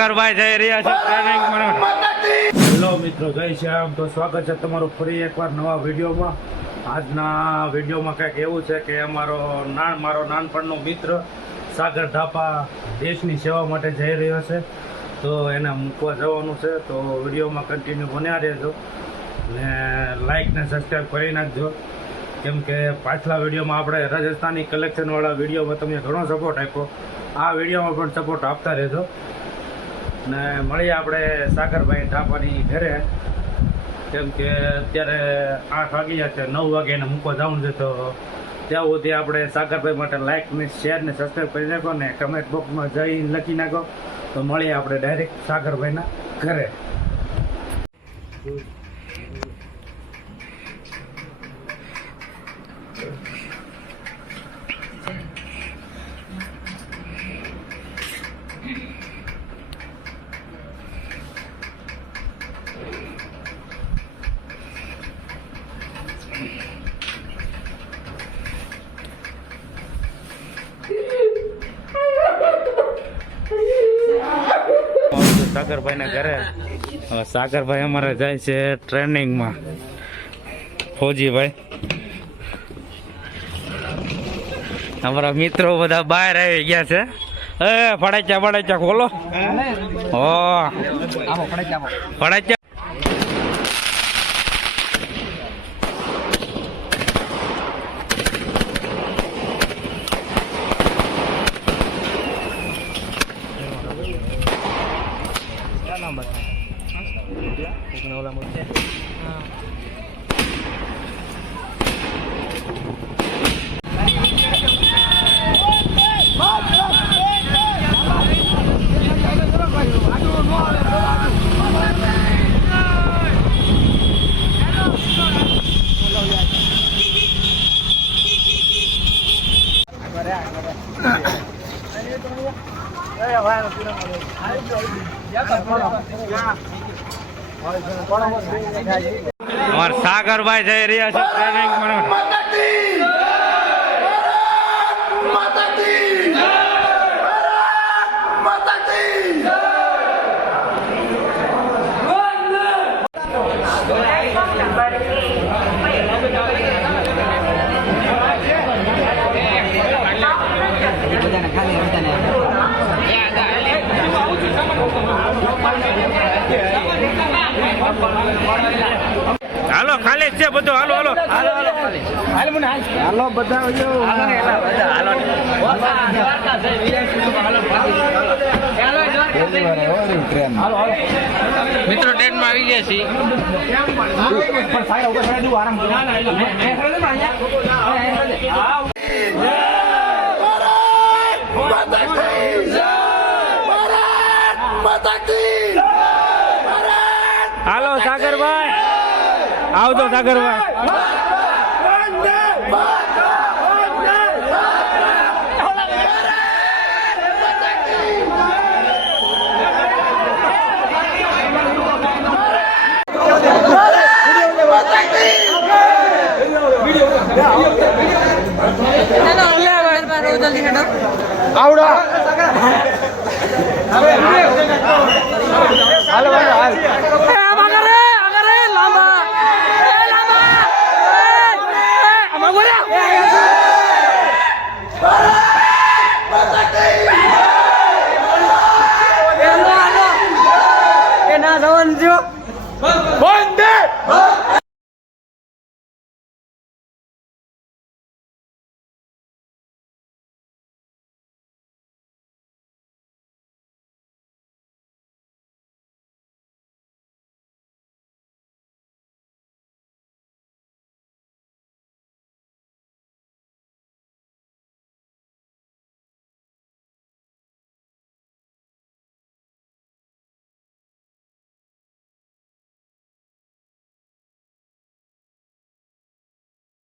સાગરભાઈ જઈ રહ્યા છે ટ્રેનિંગ માટે. હેલો મિત્રો, જય શ્યામ. તો સ્વાગત છે તમારું ફરી એકવાર નવા વિડીયોમાં. આજના વિડીયોમાં કંઈક એવું છે કે મારો નાનપણનો મિત્ર સાગર ધાપા દેશની સેવા માટે જઈ રહ્યો છે, તો એને મૂકવા જવાનું છે. તો વિડીયોમાં કન્ટિન્યુ બન્યા રહેજો ને લાઈક ને સબસ્ક્રાઈબ કરી નાખજો, કેમ કે પાછલા વિડીયોમાં આપણે રાજસ્થાની કલેક્શનવાળા વિડીયોમાં તમે ઘણો સપોર્ટ આપ્યો. આ વિડીયોમાં પણ સપોર્ટ આપતા રહેજો ને મળીએ આપણે સાગરભાઈ ધાપાની ઘરે, કેમ કે અત્યારે 8 વાગ્યા છે, 9 વાગે એને મૂકવા જવાનું છે. તો ત્યાં સુધી આપણે સાગરભાઈ માટે લાઈક ને શેર ને સબસ્ક્રાઈબ કરી નાખો ને કમેન્ટ બોક્સમાં જઈને લખી નાખો. તો મળીએ આપણે ડાયરેક્ટ સાગરભાઈના ઘરે. સાગરભાઈના ઘરે. સાગરભાઈ અમારે જાય છે ટ્રેનિંગમાં. ફૌજીભાઈ, અમારા મિત્રો બધા બહાર આવી ગયા છે. ફડાચ્યા ખોલો. ફડાચ્યા અમાર સાગરભાઈ જઈ રહ્યા છે ટ્રેનિંગ માટે. હાલો, ખાલી છે બધું. હાલો હાલો હાલો હાલો બધા મિત્રો ટ્રેનમાં આવી ગયા છીએ. હાલો સાગરભાઈ, આવજો સાગરભાઈ. ના જવાનું જો.